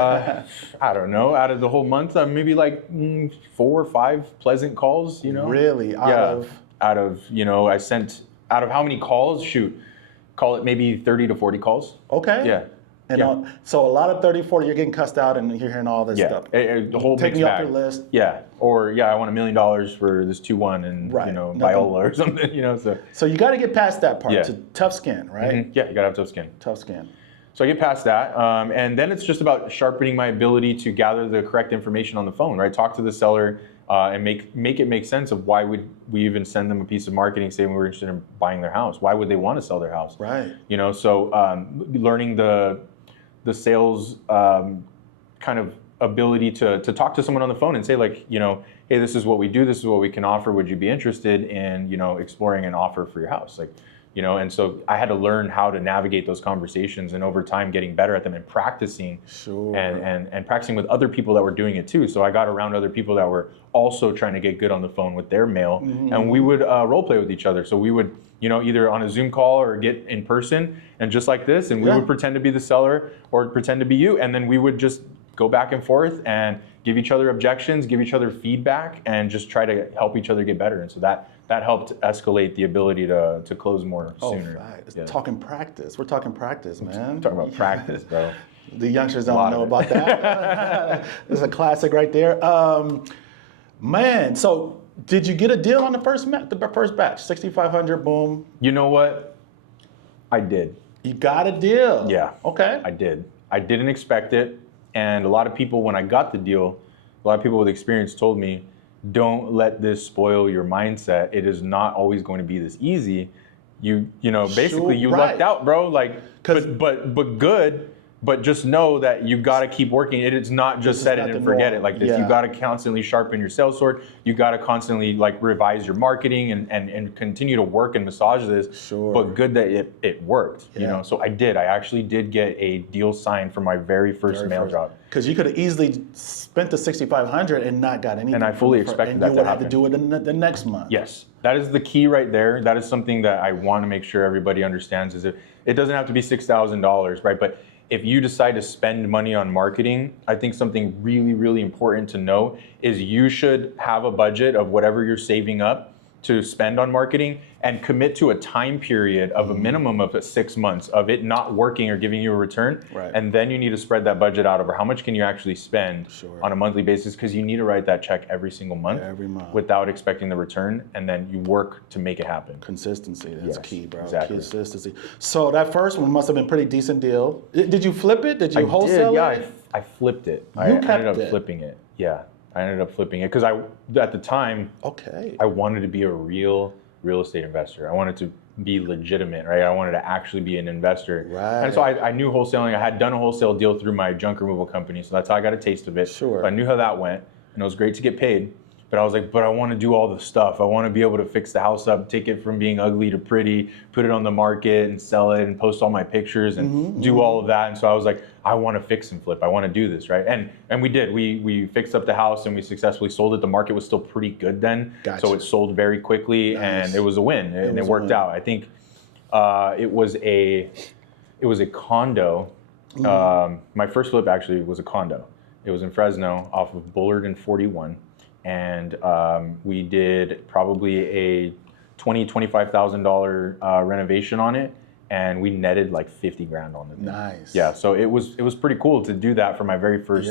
I don't know. Out of the whole month, maybe like 4 or 5 pleasant calls. Really? Out of I sent out of how many calls? Shoot, call it maybe 30 to 40 calls. Okay. Yeah. And Yeah. so a lot of 30, 40, you're getting cussed out and you're hearing all this Yeah, stuff. the whole Take mixed me off bag. your list. Yeah, or I want $1 million for this 2-1 and Right. Viola or something. So you got to get past that part Yeah. to tough skin, right? Yeah, you gotta have tough skin. Tough skin. So I get past that, and then it's just about sharpening my ability to gather the correct information on the phone, right? Talk to the seller and make it make sense of why would we even send them a piece of marketing saying we were interested in buying their house. Why would they want to sell their house? Right. So learning the sales kind of ability to talk to someone on the phone and say like, hey, this is what we do, this is what we can offer. Would you be interested in, exploring an offer for your house? Like, and so I had to learn how to navigate those conversations and over time getting better at them and practicing and practicing with other people that were doing it too. So I got around other people that were also trying to get good on the phone with their mail and we would role play with each other. So we would, either on a Zoom call or get in person and just like this, and we would pretend to be the seller or pretend to be you. And then we would just go back and forth and give each other objections, give each other feedback, and just try to help each other get better. And so that helped escalate the ability to close more sooner. Right. Talking practice. We're talking practice, man. Talking about practice, bro. The youngsters don't know about that. It's a classic right there. Man, so did you get a deal on the first batch? 6,500, boom. You know what? I did. You got a deal. Yeah. Okay. I did. I didn't expect it. And a lot of people, when I got the deal, a lot of people with experience told me, don't let this spoil your mindset. It is not always going to be this easy. Basically you lucked out, bro. Like, but good. But just know that you got to keep working. It's not just set it and forget it like this. You got to constantly sharpen your sales sword. You got to constantly revise your marketing and continue to work and massage this. Sure. But good that it worked. So I did. I actually did get a deal signed for my very first mail drop. Because you could have easily spent the 6,500 and not got anything. And I fully expected that to happen. And you would have to do it in the next month. Yes, that is the key right there. That is something that I want to make sure everybody understands. Is it doesn't have to be $6,000, right? But if you decide to spend money on marketing, I think something really, really important to know is you should have a budget of whatever you're saving up to spend on marketing and commit to a time period of a minimum of 6 months of it not working or giving you a return. Right. And then you need to spread that budget out over how much can you actually spend on a monthly basis, because you need to write that check every single month without expecting the return, and then you work to make it happen. Consistency, that's key, bro. Exactly. Consistency. So that first one must have been a pretty decent deal. Did you flip it? Did you wholesale it? I flipped it. You I kept ended up it. flipping it. Yeah. I ended up flipping it because at the time, I wanted to be a real estate investor. I wanted to be legitimate, right? I wanted to actually be an investor. Right. And so I knew wholesaling. I had done a wholesale deal through my junk removal company, so that's how I got a taste of it. Sure. So I knew how that went, and it was great to get paid. But I was like, but I want to do all the stuff. I want to be able to fix the house up, take it from being ugly to pretty, put it on the market and sell it and post all my pictures and do all of that. And so I was like, I want to fix and flip. I want to do this, right? And we did. We fixed up the house and we successfully sold it. The market was still pretty good then. Gotcha. So it sold very quickly and it was a win. And it worked out. I think it was a condo. My first flip actually was a condo. It was in Fresno off of Bullard and 41. And we did probably a $25,000 renovation on it, and we netted like 50 grand on it. Nice. Yeah, so it was pretty cool to do that for my very first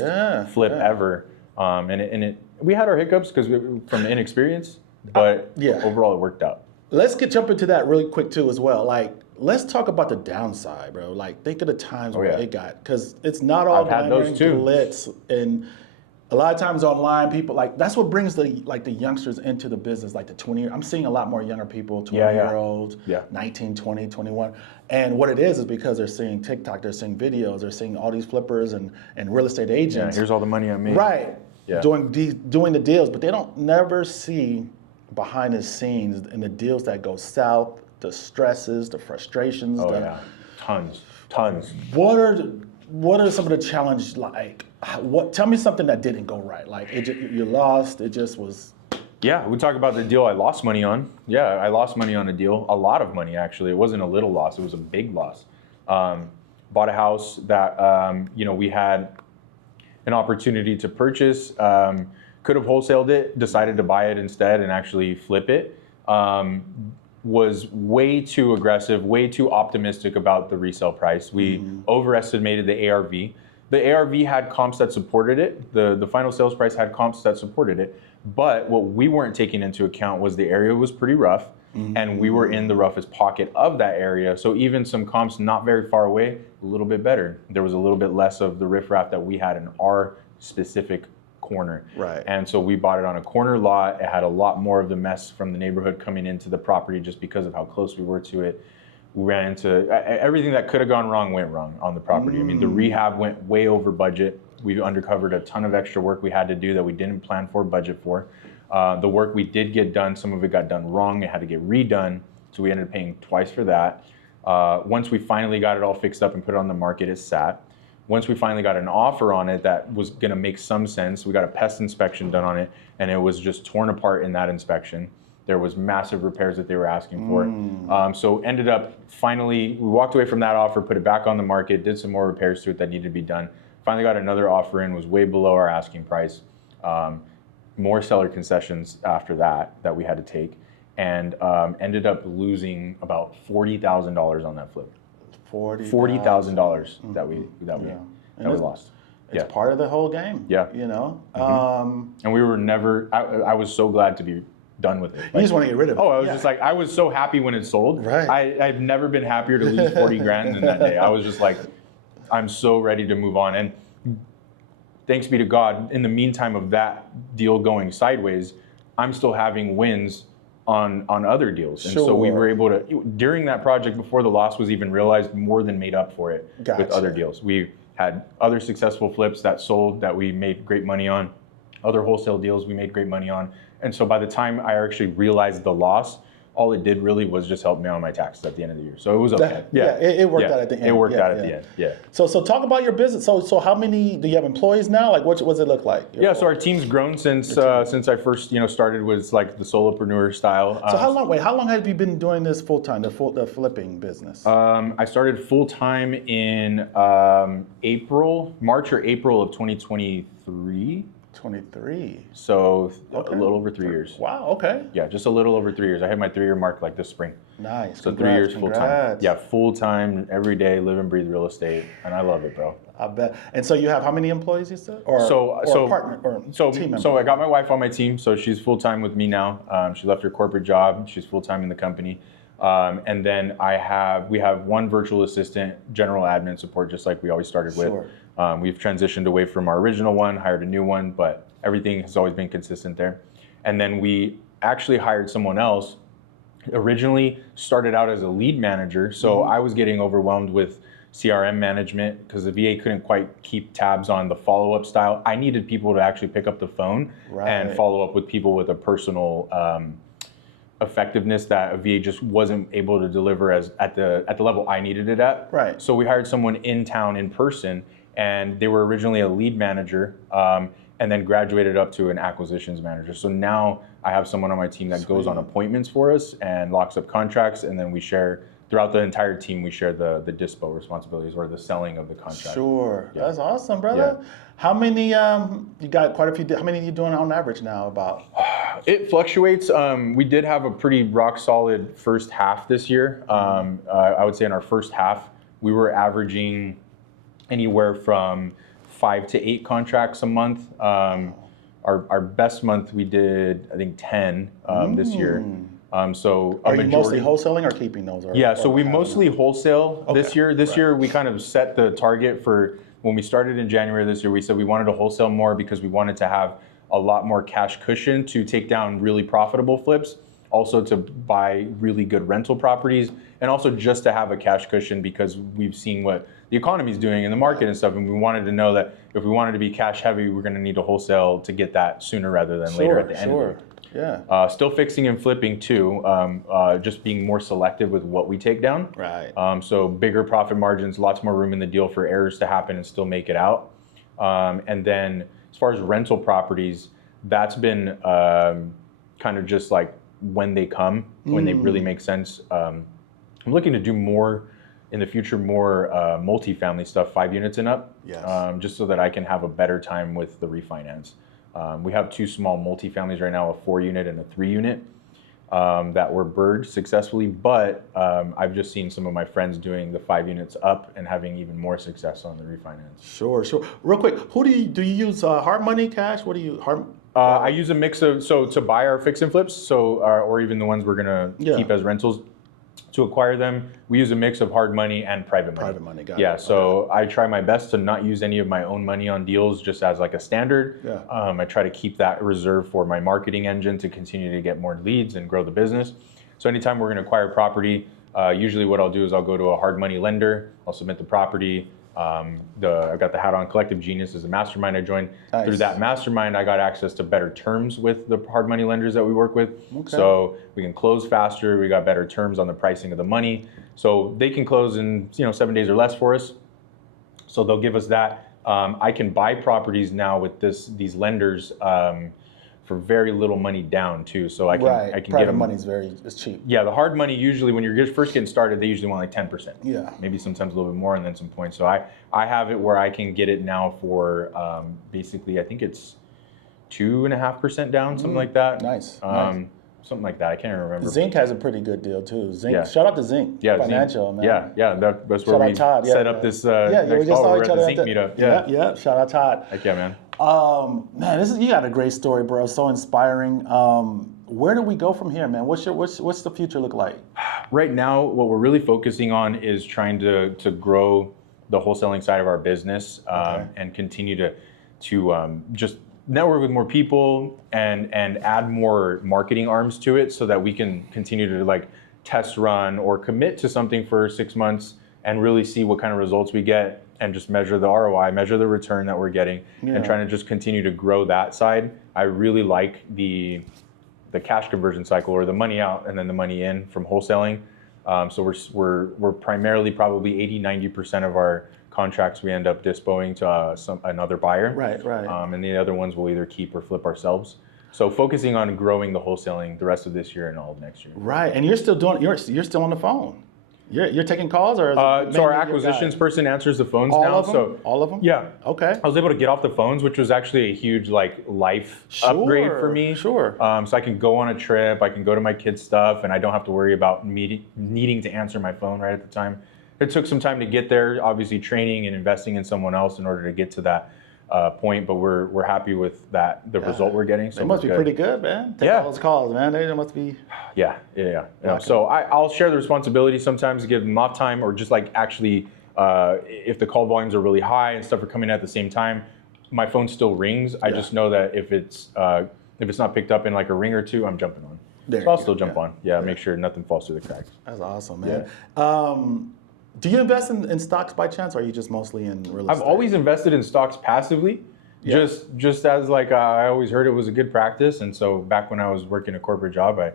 flip ever. We had our hiccups because from inexperience, but overall it worked out. Let's jump into that really quick too as well. Like, let's talk about the downside, bro. Like, think of the times where it got, because it's not all glamour and glitz, and a lot of times online, people that's what brings the youngsters into the business, like the 20. I'm seeing a lot more younger people, 20-year-olds, 19, 20, 21. And what it is because they're seeing TikTok, they're seeing videos, they're seeing all these flippers and real estate agents. Yeah, here's all the money I made. Right. Yeah. Doing the deals, but they don't never see behind the scenes and the deals that go south, the stresses, the frustrations. Tons. What are some of the challenges like? Tell me something that didn't go right. Like you lost. It just was. Yeah, we talk about the deal I lost money on. Yeah, I lost money on a deal, a lot of money actually. It wasn't a little loss; it was a big loss. Bought a house that we had an opportunity to purchase. Could have wholesaled it, decided to buy it instead and actually flip it. Was way too aggressive, way too optimistic about the resale price. We overestimated the ARV. The ARV had comps that supported it. The final sales price had comps that supported it. But what we weren't taking into account was the area was pretty rough, and we were in the roughest pocket of that area. So even some comps not very far away, a little bit better. There was a little bit less of the riffraff that we had in our specific corner. Right. And so we bought it on a corner lot. It had a lot more of the mess from the neighborhood coming into the property just because of how close we were to it. We ran into everything that could have gone wrong went wrong on the property. I mean, the rehab went way over budget. We undercovered a ton of extra work we had to do that we didn't plan for, budget for. The work we did get done, some of it got done wrong. It had to get redone. So we ended up paying twice for that. Once we finally got it all fixed up and put it on the market, it sat. Once we finally got an offer on it that was going to make some sense, we got a pest inspection done on it, and it was just torn apart in that inspection. There was massive repairs that they were asking for. So ended up finally, we walked away from that offer, put it back on the market, did some more repairs to it that needed to be done. Finally got another offer in, was way below our asking price. More seller concessions after that we had to take, and ended up losing about $40,000 on that flip. $40,000 that we lost. It's part of the whole game. Yeah. You know? And we were never, I was so glad to be done with it. You just want to get rid of it. Oh, I was just like, I was so happy when it sold. Right. I've never been happier to lose 40 grand than that day. I was just like, I'm so ready to move on. And thanks be to God, in the meantime of that deal going sideways, I'm still having wins on other deals. And so we were able to, during that project, before the loss was even realized, more than made up for it with other deals. We had other successful flips that sold that we made great money on, other wholesale deals we made great money on. And so by the time I actually realized the loss, all it did really was just help me on my taxes at the end of the year. So it was okay. It worked out at the end. It worked out at the end. Yeah. So talk about your business. So how many do you have employees now? Like what does it look like? Yeah. So our team's grown since I first started with like the solopreneur style. So how long have you been doing this full time? The flipping business. I started full time in March or April of 2023. 23. So a little over 3 years. Wow. Okay. Yeah, just a little over 3 years. I hit my 3-year mark like this spring. Nice. So 3 years full time. Yeah, full time, every day, live and breathe real estate, and I love it, bro. I bet. And so you have how many employees you said? Or partner or team member? So I got my wife on my team, so she's full time with me now. She left her corporate job. She's full time in the company. And then we have one virtual assistant, general admin support, just like we always started with. We've transitioned away from our original one, hired a new one, but everything has always been consistent there. And then we actually hired someone else. Originally started out as a lead manager, so I was getting overwhelmed with CRM management because the VA couldn't quite keep tabs on the follow-up style. I needed people to actually pick up the phone and follow up with people with a personal effectiveness that a VA just wasn't able to deliver at the level I needed it at. Right. So we hired someone in town in person, and they were originally a lead manager, and then graduated up to an acquisitions manager. So now I have someone on my team that goes on appointments for us and locks up contracts, and then we share throughout the entire team. We share the dispo responsibilities or the selling of the contract. Sure, that's awesome, brother. Yeah. How many? You got quite a few. How many are you doing on average now? About it fluctuates. We did have a pretty rock solid first half this year. I would say in our first half we were averaging anywhere from 5 to 8 contracts a month. Our best month we did, I think, 10 this year. So are you mostly wholesaling or keeping those? So we mostly wholesale this year. This year we kind of set the target for when we started in January this year. We said we wanted to wholesale more because we wanted to have a lot more cash cushion to take down really profitable flips, also to buy really good rental properties, and also just to have a cash cushion because we've seen what the economy is doing in the market and stuff, and we wanted to know that if we wanted to be cash heavy, we're going to need to wholesale to get that sooner rather than later at the end of it. Yeah. Still fixing and flipping too, just being more selective with what we take down. Right. So bigger profit margins, lots more room in the deal for errors to happen and still make it out. And then as far as rental properties, that's been kind of just like when they come, when they really make sense. I'm looking to do more in the future more multifamily stuff, 5 units and up, Yes. Just so that I can have a better time with the refinance. We have 2 small multifamilies right now, a 4-unit and a 3-unit. That were bird successfully, but I've just seen some of my friends doing the 5 units up and having even more success on the refinance. Sure. Real quick, who do you use? Hard money, cash? What do you hard? I use a mix of to buy our fix and flips, or even the ones we're gonna keep as rentals. To acquire them, we use a mix of hard money and private money. Private money, got it. Yeah, so I try my best to not use any of my own money on deals just as like a standard. Yeah. I try to keep that reserved for my marketing engine to continue to get more leads and grow the business. So anytime we're going to acquire property, usually what I'll do is I'll go to a hard money lender, I'll submit the property. I've got the hat on. Collective Genius is a mastermind I joined. Nice. Through that mastermind, I got access to better terms with the hard money lenders that we work with. Okay. So we can close faster. We got better terms on the pricing of the money. So they can close in 7 days or less for us. So they'll give us that. I can buy properties now with these lenders for very little money down too. So I can Private get them. money is it's cheap. Yeah, the hard money usually when you're first getting started, they usually want like 10%. Yeah. Maybe sometimes a little bit more and then some points. So I have it where I can get it now for basically I think it's 2.5% down, something like that. Nice. Something like that. I can't remember. Zinc has a pretty good deal too. Zinc. Yeah. Shout out to Zinc. Yeah, Financial, Zinc. man. Yeah. That's Shout where out we Todd. set up this yeah, we next just call. saw We're each at other the Zinc meetup. Yeah. Shout out Todd. Heck yeah, man. Man, you got a great story, bro. So inspiring. Where do we go from here, man? What's the future look like? Right now, what we're really focusing on is trying to grow the wholesaling side of our business and continue to just network with more people and add more marketing arms to it so that we can continue to like test run or commit to something for 6 months and really see what kind of results we get and just measure the ROI, measure the return that we're getting, and trying to just continue to grow that side. I really like the cash conversion cycle, or the money out and then the money in from wholesaling. So we're primarily probably 80-90% of our contracts we end up dispoing to another buyer. Right. And the other ones we'll either keep or flip ourselves. So focusing on growing the wholesaling the rest of this year and all of next year. Right, and you're still on the phone. You're taking calls, or is it so our acquisitions person answers the phones all now. of them? So all of them? yeah. Okay. I was able to get off the phones, which was actually a huge life upgrade for me. Sure. So I can go on a trip, I can go to my kids' stuff, and I don't have to worry about needing to answer my phone right at the time. It took some time to get there, obviously training and investing in someone else in order to get to that point, but we're happy with the result we're getting. So it must be pretty good, man. Take all those calls, man. They must be. Yeah. So I'll share the responsibility sometimes, give them off time, or just like actually, if the call volumes are really high and stuff are coming at the same time, my phone still rings. I just know that if it's not picked up in like a ring or two, I'm jumping on. So I'll still jump on. Yeah, make sure nothing falls through the cracks. That's awesome, man. Yeah. Do you invest in stocks by chance, or are you just mostly in real estate? I've always invested in stocks passively, just as like I always heard it was a good practice. And so back when I was working a corporate job, I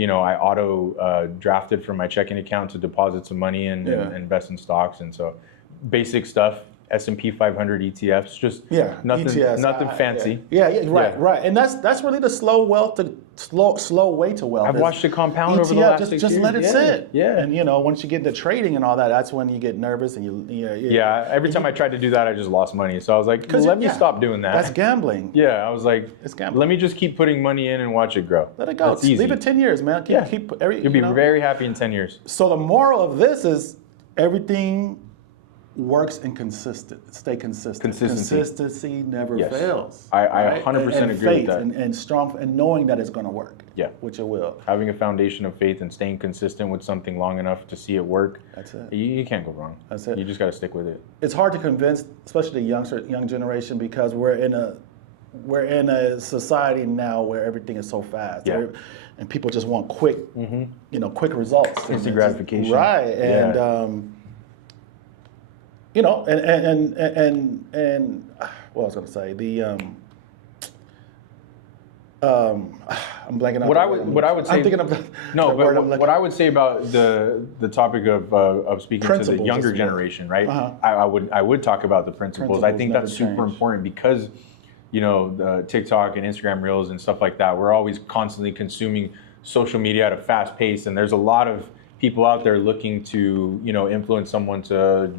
auto drafted from my checking account to deposit some money and invest in stocks. And so basic stuff, S&P 500 ETFs, just nothing ETFs, nothing fancy. Right. And that's really the slow way to wealth. I've watched it compound ETF, over the last 6 years. Just let it sit. Yeah. And once you get into trading and all that, that's when you get nervous and every time I tried to do that, I just lost money. So I was like, let me stop doing that. That's gambling. Yeah, I was like, it's gambling. Let me just keep putting money in and watch it grow. Let it go. That's easy. Leave it 10 years, man. You'll be very happy in 10 years. So the moral of this is everything works and stay consistent. Consistency never fails. I 100% agree with that. And strong, and knowing that it's going to work. Yeah. Which it will. Having a foundation of faith and staying consistent with something long enough to see it work. That's it. You can't go wrong. That's it. You just got to stick with it. It's hard to convince, especially the young generation, because we're in a society now where everything is so fast. Yeah. And people just want quick results. Instant gratification. Right. And and what I was going to say, I'm blanking out. What I would say. I'm thinking of what I would say about the topic of speaking to the younger generation, right? I would talk about the principles. I think that's super important because, the TikTok and Instagram Reels and stuff like that. We're always constantly consuming social media at a fast pace, and there's a lot of people out there looking to, influence someone to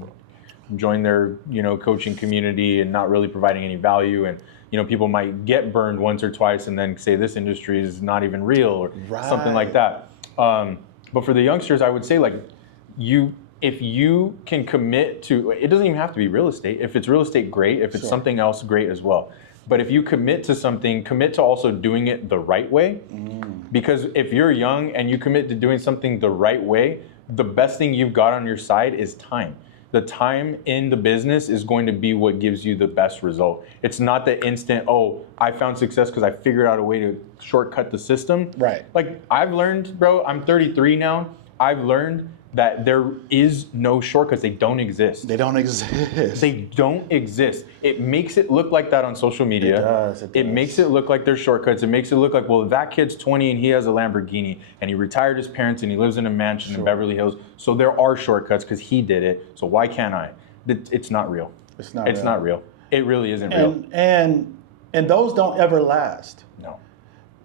join their, coaching community and not really providing any value. And, people might get burned once or twice and then say this industry is not even real or something like that. But for the youngsters, I would say like if you can commit to, it doesn't even have to be real estate. If it's real estate, great. If it's something else, great as well. But if you commit to something, commit to also doing it the right way. Because if you're young and you commit to doing something the right way, the best thing you've got on your side is time. The time in the business is going to be what gives you the best result. It's not the instant, oh, I found success because I figured out a way to shortcut the system. Right. Like I've learned, bro, I'm 33 now. I've learned that there is no shortcuts. They don't exist. They don't exist. They don't exist. It makes it look like that on social media. It does. It makes it look like there's shortcuts. It makes it look like, well, that kid's 20 and he has a Lamborghini and he retired his parents and he lives in a mansion in Beverly Hills. So there are shortcuts because he did it. So why can't I? It's not real. It's not real. It really isn't real. And those don't ever last. No.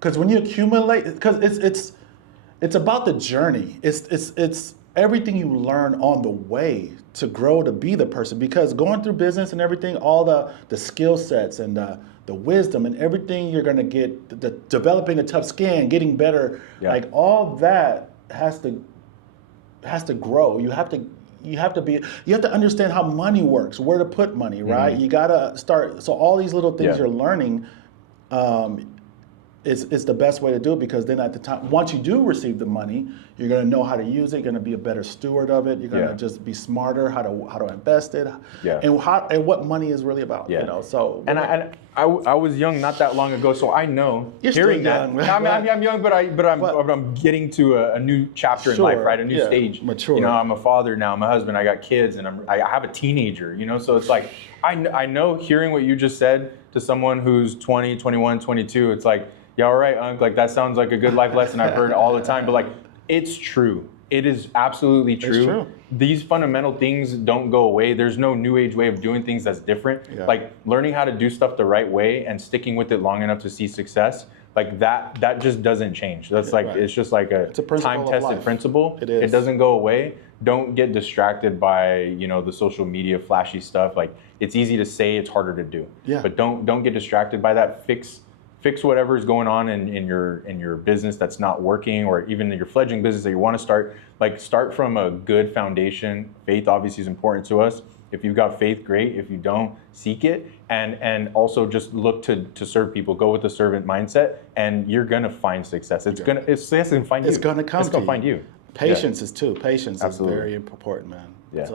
Because when you accumulate, because it's about the journey. It's everything you learn on the way to grow to be the person. Because going through business and everything, all the skill sets and the wisdom and everything you're gonna get, developing a tough skin, getting better, like all that has to grow. You have to understand how money works, where to put money, right? You gotta start. So all these little things you're learning. It's the best way to do it, because then at the time, once you do receive the money, you're going to know how to use it. You're going to be a better steward of it. You're going to just be smarter how to invest it, and what money is really about. So I was young not that long ago, so I know. You're hearing still young, that. I'm young, but I'm getting to a new chapter in life, right? A new stage. Mature. I'm a father now. I'm a husband. I got kids, and I have a teenager. So it's like I know. Hearing what you just said to someone who's 20, 21, 22, it's like, yeah, all right, Unc, like that sounds like a good life lesson I've heard all the time, but like it's true. It is absolutely true. It's true. These fundamental things don't go away. There's no new age way of doing things that's different. Like learning how to do stuff the right way and sticking with it long enough to see success, like that just doesn't change. That's it's just like a time-tested principle. It is. It doesn't go away. Don't get distracted by, the social media flashy stuff. Like it's easy to say, it's harder to do. But don't get distracted by that. Fix whatever's going on in your business that's not working, or even in your fledgling business that you want to start. Like start from a good foundation. Faith obviously is important to us. If you've got faith, great. If you don't, seek it, and also just look to serve people. Go with a servant mindset, and you're gonna find success. It's gonna find you. It's gonna come. It's gonna find you. Patience is too. Patience Absolutely. is very important, man. Yeah.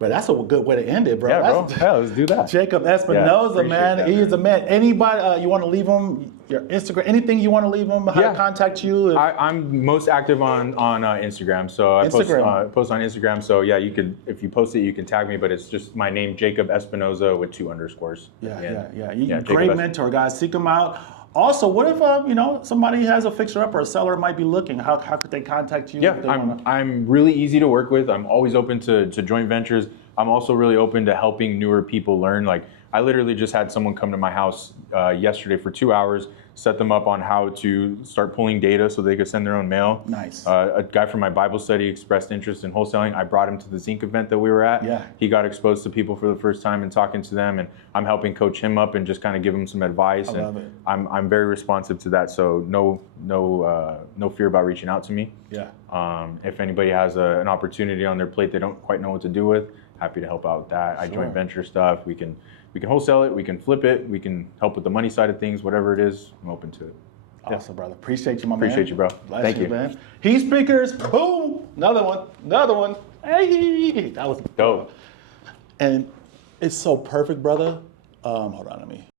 But that's a good way to end it, bro. Yeah, bro. Yeah, let's do that. Jacob Espinoza, man. That, He is a man. Anybody, you want to leave him your Instagram? Anything you want to leave him? How to contact you? I'm most active on Instagram. So I post on Instagram. So yeah, you could, if you post it, you can tag me. But it's just my name, Jacob Espinoza, with 2 underscores. Yeah. Great mentor, guys. Seek him out. Also, what if somebody has a fixer-up or a seller might be looking? How could they contact you? Yeah, I'm really easy to work with. I'm always open to joint ventures. I'm also really open to helping newer people learn. Like I literally just had someone come to my house yesterday for 2 hours, set them up on how to start pulling data so they could send their own mail. Nice. A guy from my Bible study expressed interest in wholesaling. I brought him to the Zinc event that we were at. Yeah. He got exposed to people for the first time and talking to them, and I'm helping coach him up and just kind of give him some advice. I love it. I'm very responsive to that, so no fear about reaching out to me. Yeah. If anybody has an opportunity on their plate they don't quite know what to do with, happy to help out with that. I joint venture stuff. We can wholesale it, we can flip it, we can help with the money side of things, whatever it is, I'm open to it. Awesome, brother. Appreciate you, my man. Appreciate you, bro. Thank you, man. He Speakers, boom, another one. Hey, that was dope. And it's so perfect, brother. Hold on, let me.